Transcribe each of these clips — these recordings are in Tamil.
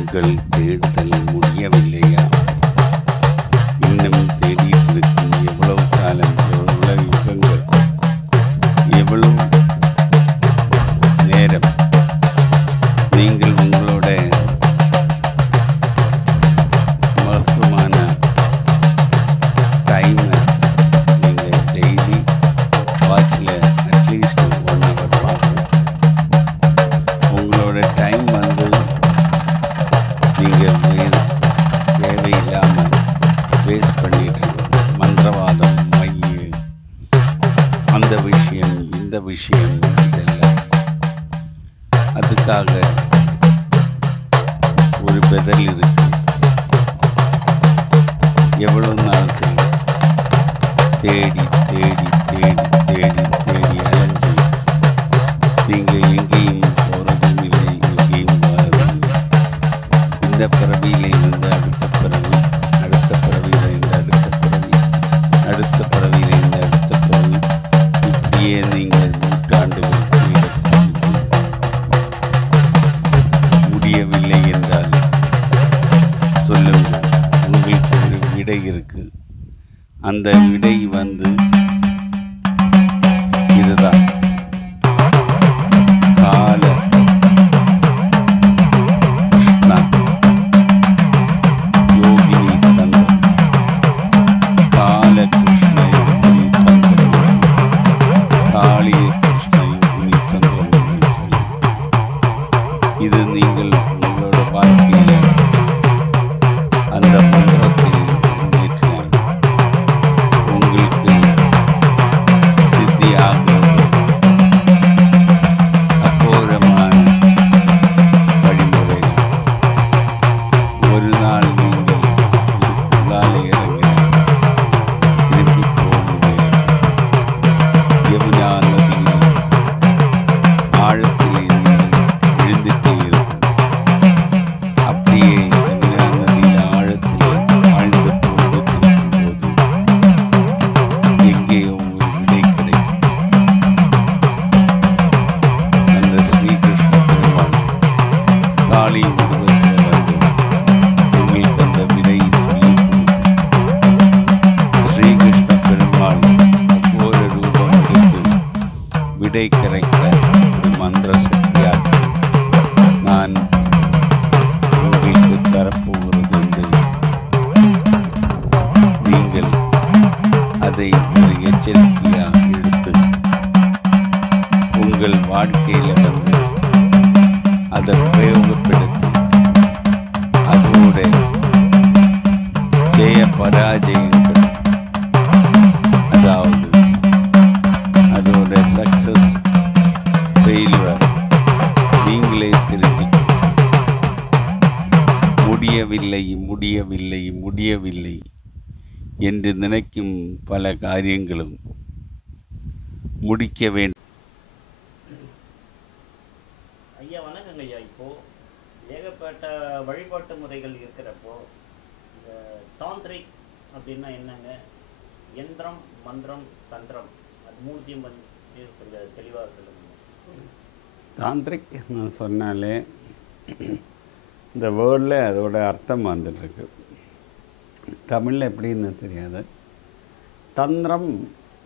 உங்கள் தேடுதல் முடியவில்லையா? இன்னும் தேடிட்டு இருக்கும் எவ்வளவு காலம், எவ்வளவு யுகங்கள், எவ்வளவு நேரம் நீங்கள் உங்களோட மருத்துவமான டைமை நீங்கள் டெய்லி வாட்சில் அட்லீஸ்ட் 1 hour பார்க்கணும். உங்களோட டைம் வந்து நீங்கள் தேவையில்லாமல் வேஸ்ட் பண்ணிட்டு மந்திரவாதம், மைய, அந்த விஷயம், இந்த விஷயம், இதெல்லாம் அதுக்காக ஒரு பெதல் இருக்கு. எவ்வளவு நாள் சரி தேடி தேடி தேடி தேடி தேடி அலைஞ்சு நீங்கள் எங்கேயும் போகிறதும் இல்லை, எங்கேயும் வாழதும் இல்லை. இந்த பிறவியில் இருந்து அடுத்த பிறவி, அடுத்த பிறவியில் இருந்து அடுத்த பிறவி, அடுத்த பிறவியில் இருந்து அடுத்த பிறவி, இப்படியே நீங்கள் நூற்றாண்டுகள் முடியவில்லை என்றால் சொல்லுங்கள், உங்களுக்கு ஒரு விடை இருக்கு. அந்த விடை வந்து இதுதான். கால கிருஷ்ணா யோகினி தந்திரம், கால கிருஷ்ண யோகினி தந்திரம், காளிய கிருஷ்ண யோகினி தந்திரம் என்று சொல்லி, இது நீங்கள் உங்களோட வாழ்க்கையில் அந்த மந்திரத்தை முன்னேற்றினால் உங்களுக்கு சித்தியாகிறது. அகோரமான வழிமுறைகள். ஒரு நாள் நீங்கள் உள்ளாலே இறங்கினால் திரும்பி போக முடியாது. யமுனா நதியில் ஆழத்தில் நீங்கள் விழுந்துட்டே இருக்கும். அப்படியே யமுனா நதியில் ஆழத்தில் ஆழ்ந்து போகும்போது எங்கேயோ ஒரு விடை கிடைக்கும். அந்த ஸ்ரீகிருஷ்ண பெருமாள் காளி உருவத்தில் வந்து உங்களுக்கு அந்த விடையை சொல்லி கொடுக்கும். ஸ்ரீகிருஷ்ண பெருமாள் ஒவ்வொரு ரூபம் எடுத்து விடை கிடைக்க ஒரு மந்திர சக்தியாக நான் உங்களுக்கு தரப்போகிறது என்று நீங்கள் அதை ஒரு எச்சரிக்கையாக எடுத்து உங்கள் வாழ்க்கையில் வந்து அதை பிரயோகப்படுத்தி அதோட ஜெய பராஜயங்கள், அதாவது அதோட சக்சஸ் ஃபெயிலுவர் நீங்களே தெரிஞ்சுக்கணும். முடியவில்லை முடியவில்லை முடியவில்லை என்று நினைக்கும் பல காரியங்களும் முடிக்க வேண்டும். ஐயா வணக்கங்க ஐயா. இப்போது ஏகப்பட்ட வழிபாட்டு முறைகள் இருக்கிறப்போ இந்த தாந்திரிக் அப்படின்னா என்னங்க? யந்திரம், மந்திரம், தந்திரம், அது மூணுத்தையும் கொஞ்சம் தெளிவாக சொல்லுங்க. தாந்திரிக் நான் சொன்னாலே இந்த வேர்டில் அதோட அர்த்தம் வந்துட்டுருக்கு. தமிழில் எப்படின்னு தெரியாது. தந்திரம்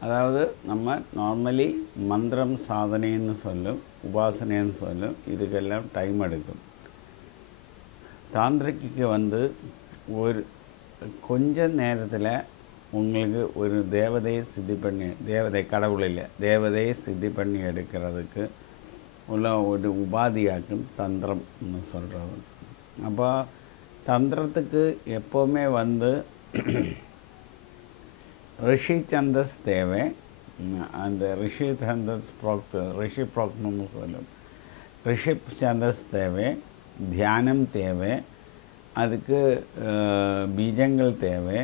அதாவது நம்ம நார்மலி மந்திரம் சாதனைன்னு சொல்லும், உபாசனைன்னு சொல்லும். இதுக்கெல்லாம் டைம் எடுக்கும். தாந்திரிக்கு வந்து ஒரு கொஞ்ச நேரத்தில் உங்களுக்கு ஒரு தேவதையை சித்தி பண்ணி, தேவதை கடவுள் இல்லை, தேவதையை சித்தி பண்ணி எடுக்கிறதுக்கு உள்ள ஒரு உபாதியாக்கும் தந்திரம்னு சொல்கிறது. அப்போ தந்திரத்துக்கு எப்போவுமே வந்து ரிஷி சந்தஸ் தேவை. அந்த ரிஷி சந்தஸ் ரிஷி ப்ரோக்னு சொல்லும். ரிஷி சந்தஸ் தேவை, தியானம் தேவை, அதுக்கு பீஜங்கள் தேவை,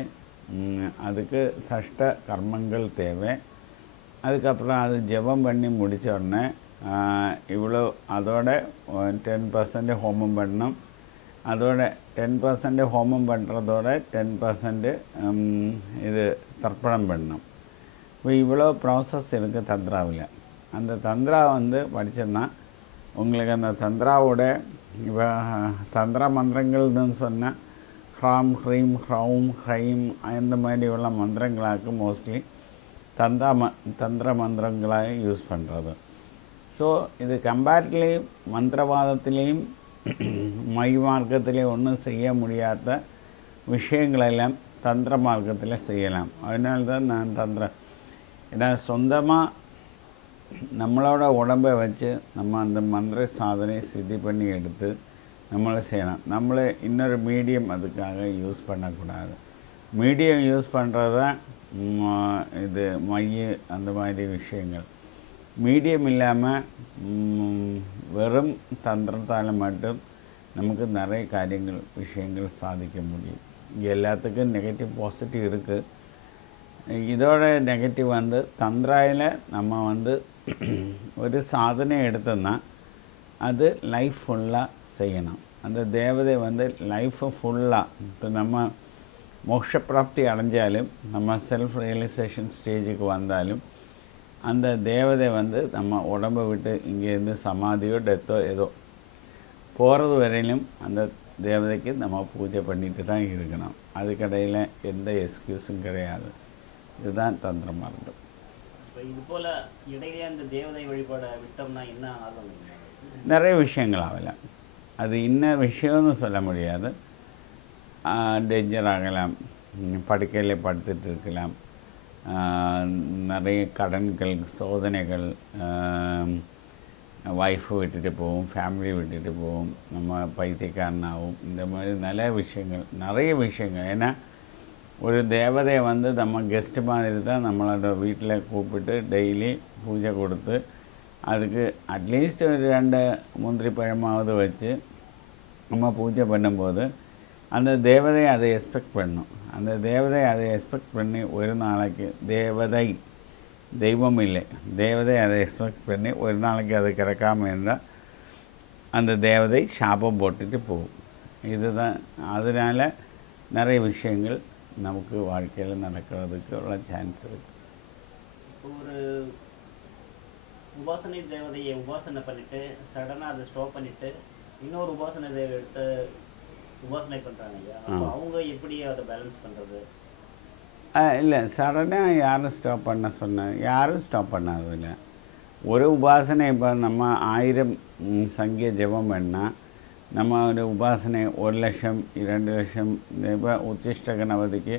அதுக்கு சஷ்ட கர்மங்கள் தேவை. அதுக்கப்புறம் அது ஜெபம் பண்ணி முடித்த உடனே இவ்வளோ அதோட 10% ஹோமம் பண்ணணும். அதோட 10% ஹோமம் பண்ணுறதோட 10% இது தர்ப்பணம் பண்ணணும். இப்போ இவ்வளோ ப்ராசஸ் இருக்குது தந்திராவில். அந்த தந்திரா வந்து படித்தோன்னா உங்களுக்கு அந்த தந்திராவோட இப்போ தந்திர மந்திரங்கள்னு சொன்னால் ஹ்ராம் ஹ்ரீம் ஹ்ரௌம் ஹ்ரைம் அந்த மாதிரி உள்ள மந்திரங்களாக்கு மோஸ்ட்லி தந்திர மந்திரங்களாக யூஸ் பண்ணுறது. ஸோ இது கம்பேரிட்டிவ்லி மந்திரவாதத்திலையும் மை மார்க்கத்திலையும் ஒன்றும் செய்ய முடியாத விஷயங்களெல்லாம் தந்திர மார்க்கத்தில் செய்யலாம். அதனால தான் நான் ஏன்னா சொந்தமாக நம்மளோட உடம்பை வச்சு நம்ம அந்த மந்திர சாதனை சித்தி பண்ணி எடுத்து நம்மளை செய்யலாம். நம்மளை இன்னொரு மீடியம் அதுக்காக யூஸ் பண்ணக்கூடாது. மீடியம் யூஸ் பண்ணுறது தான் இது மை அந்த மாதிரி விஷயங்கள். மீடியம் இல்லாமல் வெறும் தந்திரத்தால் மட்டும் நமக்கு நிறைய விஷயங்கள் சாதிக்க முடியும். எல்லாத்துக்கும் நெகட்டிவ் பாசிட்டிவ் இருக்குது. இதோட நெகட்டிவ் வந்து தந்திராயில் நம்ம ஒரு சாதனை எடுத்தோம்னா அது லைஃப் ஃபுல்லாக செய்யணும். அந்த தேவதை லைஃப்பை ஃபுல்லாக இப்போ நம்ம மோட்சப்பிராப்தி அடைஞ்சாலும் நம்ம செல்ஃப் ரியலைசேஷன் ஸ்டேஜுக்கு வந்தாலும் அந்த தேவதை நம்ம உடம்பை விட்டு இங்கேருந்து சமாதியோ டெத்தோ ஏதோ போகிறது வரையிலும் அந்த தேவதைக்கு நம்ம பூஜை பண்ணிட்டு தான் இருக்கணும். அதுக்கடையில் எந்த எக்ஸ்கியூஸும் கிடையாது. இதுதான் தந்திரமாக இருக்கும். இது போல் இடையே அந்த தேவதை வழிபாட விட்டோம்னா என்ன ஆகும்? நிறைய விஷயங்கள் ஆகலாம். அது இன்ன விஷயம்னு சொல்ல முடியாது. டேஞ்சர் ஆகலாம், படுக்கையில் படுத்துட்டு இருக்கலாம், நிறைய கடன்கள் சோதனைகள், ஒய்ஃபை விட்டுட்டு போவோம், ஃபேமிலி விட்டுட்டு போவோம், நம்ம பைத்தியக்காரனாகவும், இந்த மாதிரி நிறைய விஷயங்கள். ஏன்னா ஒரு தேவதை நம்ம கெஸ்ட்டு மாதிரி தான் நம்மளோட வீட்டில் கூப்பிட்டு டெய்லி பூஜை கொடுத்து அதுக்கு அட்லீஸ்ட் ஒரு 2 முந்திரி பழமாவது வச்சு நம்ம பூஜை பண்ணும்போது அந்த தேவதை அதை எக்ஸ்பெக்ட் பண்ணும். அந்த தேவதை அதை எக்ஸ்பெக்ட் பண்ணி ஒரு நாளைக்கு தெய்வம் இல்லை, தேவதை அதை எக்ஸ்பெக்ட் பண்ணி ஒரு நாளைக்கு அது கிடைக்காம இருந்தால் அந்த தேவதை சாபம் போட்டுட்டு போகும். இதுதான். அதனால் நிறைய விஷயங்கள் நமக்கு வாழ்க்கையில் நடக்கிறதுக்கு உள்ள சான்ஸ் இருக்குது. ஒரு உபாசனை தேவதையை உபாசனை பண்ணிவிட்டு சடனாக அதை ஸ்டாப் பண்ணிவிட்டு இன்னொரு உபாசனை தேவை எடுத்து உபாசனை பண்ணுறாங்க ஐயா, அவங்க எப்படி அதை பேலன்ஸ் பண்ணுறது? இல்லை, சடனாக யாரும் ஸ்டாப் பண்ண சொன்னாங்க? யாரும் ஸ்டாப் பண்ணாதில்லை. ஒரு உபாசனை இப்போ நம்ம 1000 சங்கிய ஜபம் பண்ணால் நம்ம ஒரு உபாசனை 1 லட்சம் 2 லட்சம் இப்போ உச்சிஷ்ட கணபதிக்கு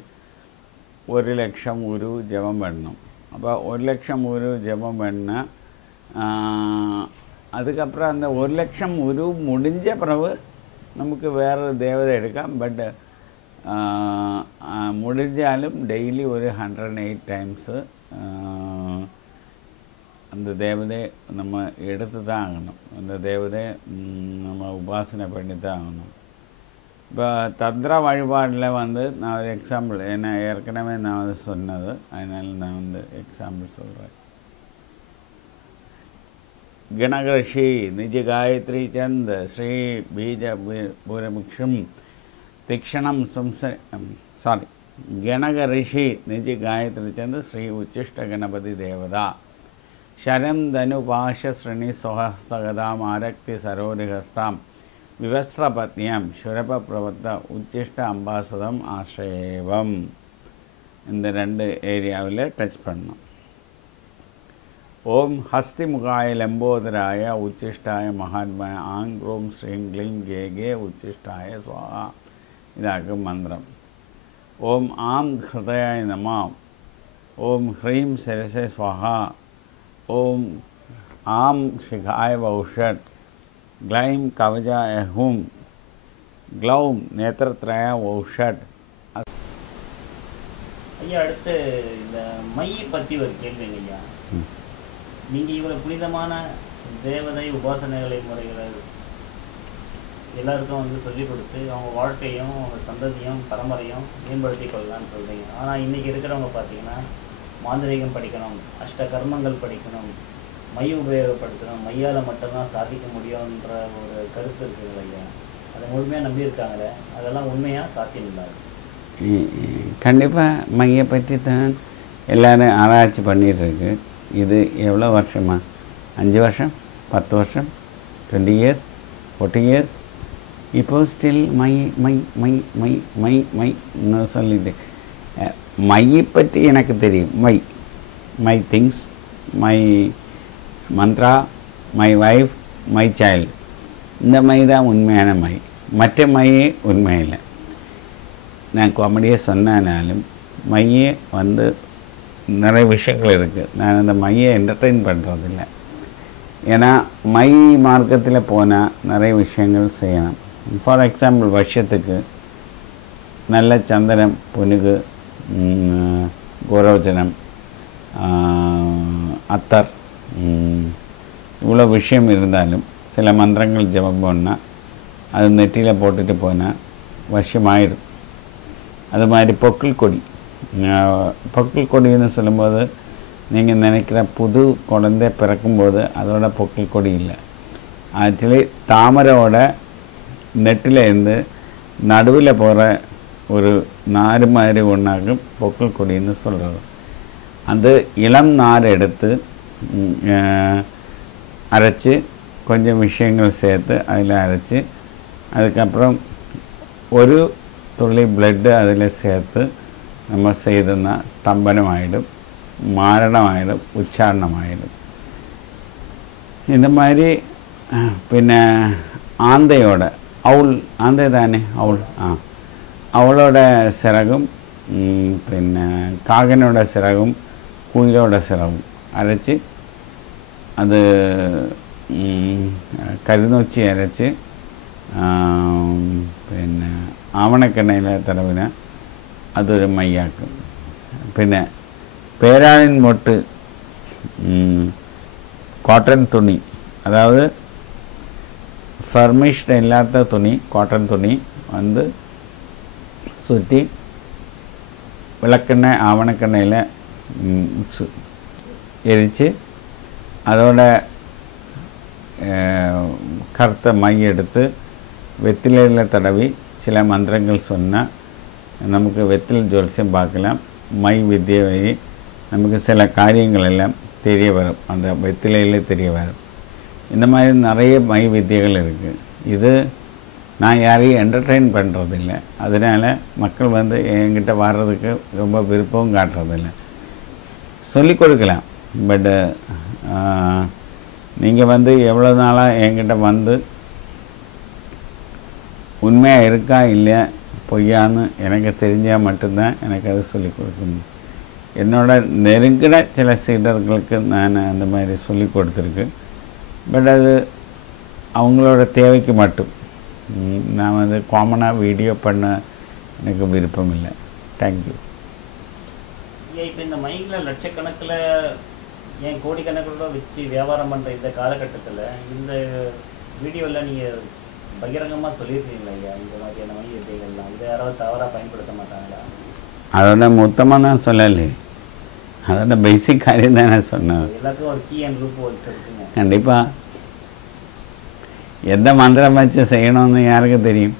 1 லட்சம் உரு ஜபம் பண்ணணும். அப்போ 1 லட்சம் உரு ஜபம் பண்ணால் அதுக்கப்புறம் அந்த 1 லட்சம் உரு முடிஞ்ச பிறகு நமக்கு வேறு தேவதை எடுക്കാം. பட் முடிஞ்சாலும் டெய்லி ஒரு 108 டைம்ஸு அந்த தேவதை நம்ம எடுத்து தான் ஆகணும். அந்த தேவதை நம்ம உபாசனை பண்ணி தான் ஆகணும். இப்போ தந்திர வழிபாடில் நான் ஒரு எக்ஸாம்பிள், ஏன்னா ஏற்கனவே நான் சொன்னது, அதனால் நான் எக்ஸாம்பிள் சொல்கிறேன். गणऋषि निज गायत्री चंद श्री बीज पूरमुक्षम तीक्षणम सॉरी गणग ऋषि निज गायत्री चंद श्री उच्चिष्ट गणपति देवता शरम धनुपाश श्रेणी स्वहस्तगदाम आरक्ति सरोरिहस्ताम विवस्त्रपत्न्याम शुरप प्रवत्त उच्चिष्ट अंबासदम आश्रयेवम இந்த 2 ஏரியாவில் டச் பண்ணோம். ओम हस्तिमुखाय लंबोदराय उच्चिष्टाय महात्माय आंग ग्रोम श्रीं ग्लीं गे गे उच्चिष्टाय स्वाहा इदाक मंत्रम. ओम आम हृदयाय नमः. ओम ह्रीं सरसे स्वाहा. ओम आम शिखाय वौषट. ग्लैं कवचाय हुम. ग्लौं नेत्रत्रय वौषट. ஐயா, அடுத்து இந்த மையை பற்றி ஒரு கேள்விங்க ஐயா. நீங்கள் இவ்வளோ புனிதமான தேவதை உபாசனைகளை முறைகளை எல்லாருக்கும் சொல்லிக் கொடுத்து அவங்க வாழ்க்கையும் அவங்க சந்ததியும் பரம்பரையும் மேம்படுத்தி கொள்ளலான்னு சொல்கிறீங்க. ஆனால் இன்றைக்கி இருக்கிறவங்க பார்த்தீங்கன்னா மாந்திரீகம் படிக்கணும், அஷ்ட கர்மங்கள் படிக்கணும், மை உபயோகப்படுத்தணும், மையால் மட்டும்தான் சாதிக்க முடியும்ன்ற ஒரு கருத்து இருக்குது ஐயா. அதை முழுமையாக நம்பியிருக்காங்களே, அதெல்லாம் உண்மையாக சாத்தியம் இல்லாது? கண்டிப்பாக மையை பற்றி தான் எல்லோரும் ஆராய்ச்சி பண்ணிகிட்ருக்கு. இது எவ்வளோ வருஷமா? 5 வருஷம், 10 வருஷம், 20 years, 40 years, இப்போ ஸ்டில் மைன்னு சொல்லிட்டு மையை பற்றி எனக்கு தெரியும். My things, my Mantra, my wife, my child. இந்த மை தான் உண்மையான மை. மற்ற மையே உண்மை இல்லை. நான் காமெடியாக சொன்னாலும் மையே வந்து நிறைய விஷயங்கள் இருக்குது. நான் அந்த மையை என்டர்டெயின் பண்ணுறதில்லை. ஏன்னா மை மார்க்கத்தில் போனால் நிறைய விஷயங்கள் செய்யணும். ஃபார் எக்ஸாம்பிள், வருஷத்துக்கு நல்ல சந்தனம், புனுகு, கோரோஜனம், அத்தர், இவ்வளோ விஷயம் இருந்தாலும் சில மந்திரங்கள் ஜபம் பண்ணால் அது நெற்றியில் போட்டுட்டு போனால் வருஷமாயிடும். அது மாதிரி பொக்கிள் கொடின்னு சொல்லும்போது நீங்கள் நினைக்கிற புது குழந்தை பிறக்கும்போது அதோட பொக்கிள் கொடி இல்லை. ஆக்சுவலி தாமரையோட நெட்டில் இருந்து நடுவில் போகிற ஒரு நார் மாதிரி ஒன்றாகும் பொக்கிள் கொடின்னு சொல்கிறது. அந்த இளம் நார் எடுத்து அரைச்சி கொஞ்சம் விஷயங்கள் சேர்த்து அதில் அரைச்சி அதுக்கப்புறம் ஒரு துளி பிளட்டு அதில் சேர்த்து நம்ம செய்தோம்னா ஸ்தம்பனம் ஆகிடும், மாரணம் ஆகிடும், உச்சாரணம் ஆகிடும். இந்த மாதிரி பின்ன ஆந்தையோட ஆந்தை தானே அவளோட சிறகும், பின்ன காகனோட சிறகும், குயிலோட சிறகும் அரைச்சி அது கருநொச்சி அரைச்சி പിന്നെ ആവണക്കെണ്ണയിൽ തടവിന് അതൊരു മയ്യാക്കും. പിന്നെ പേരാണിൻ മൊട്ട് കോട്ടൺ തുണി, അതായത് ഫർമിഷ്ഡ് ഇല്ലാത്ത തുണി, കോട്ടൺ തുണി வந்து சுற்றி விளக்கெண்ணெய் ஆவணக்கெண்ணெயில் எரித்து அதோட கருத்த மை எடுத்து வெத்திலையில் தடவி சில மந்திரங்கள் சொன்னால் நமக்கு வெத்திலை ஜோசியம் பார்க்கலாம். மை வித்தியை நமக்கு சில காரியங்கள் எல்லாம் தெரிய வரும், அந்த வெத்திலையிலே தெரிய வரும். இந்த மாதிரி நிறைய மை வித்தியைகள் இருக்குது. இது நான் யாரையும் என்டர்டெயின் பண்ணுறதில்லை. அதனால் மக்கள் வந்து என்கிட்ட வர்றதுக்கு ரொம்ப விருப்பமும் காட்டுறதில்லை. சொல்லிக் கொடுக்கலாம். பட்டு நீங்கள் வந்து எவ்வளோ நாளாக என்கிட்ட வந்து உண்மையாக இருக்கா இல்லையா பொய்யான்னு எனக்கு தெரிஞ்சால் மட்டும்தான் எனக்கு அது சொல்லிக் கொடுக்கணும். என்னோட நெருங்கின சில சீடர்களுக்கு நான் அந்த மாதிரி சொல்லிக் கொடுத்துருக்கு. பட் அது அவங்களோட தேவைக்கு மட்டும். நான் வந்து காமனாக வீடியோ பண்ண எனக்கு விருப்பம் இல்லை. தேங்க்யூ. இப்போ இந்த மைக்கில் லட்சக்கணக்கில் ஏன் கோடிக்கணக்கில் வச்சு வியாபாரம் பண்ணுற இந்த காலகட்டத்தில் இந்த வீடியோவில் நீங்கள் பகிரங்கமாக சொல்லியிருக்கீங்களா ஐயா? இந்த மாதிரியான மை வித்தைகள்லாம் இதை யாராவது தவறாக பயன்படுத்த மாட்டாங்களா? அதோட மொத்தமாக நான் சொல்லலை, அதோட பேசிக் காரியம் தான் நான் சொன்னேன். எல்லாத்துக்கும் ஒரு கீ அண்ட் ரூப் வச்சுருக்குங்க. கண்டிப்பாக எந்த மந்திரம் வச்சு செய்யணும்னு யாருக்கு தெரியும்?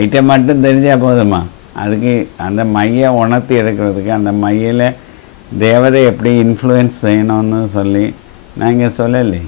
ஐட்டம் மட்டும் தெரிஞ்சால் போதுமா? அதுக்கு அந்த மையை உணர்த்தி எடுக்கிறதுக்கு அந்த மையில் தேவதை எப்படி இன்ஃப்ளூயன்ஸ் செய்யணும்னு சொல்லி நான் இங்கே சொல்லலை.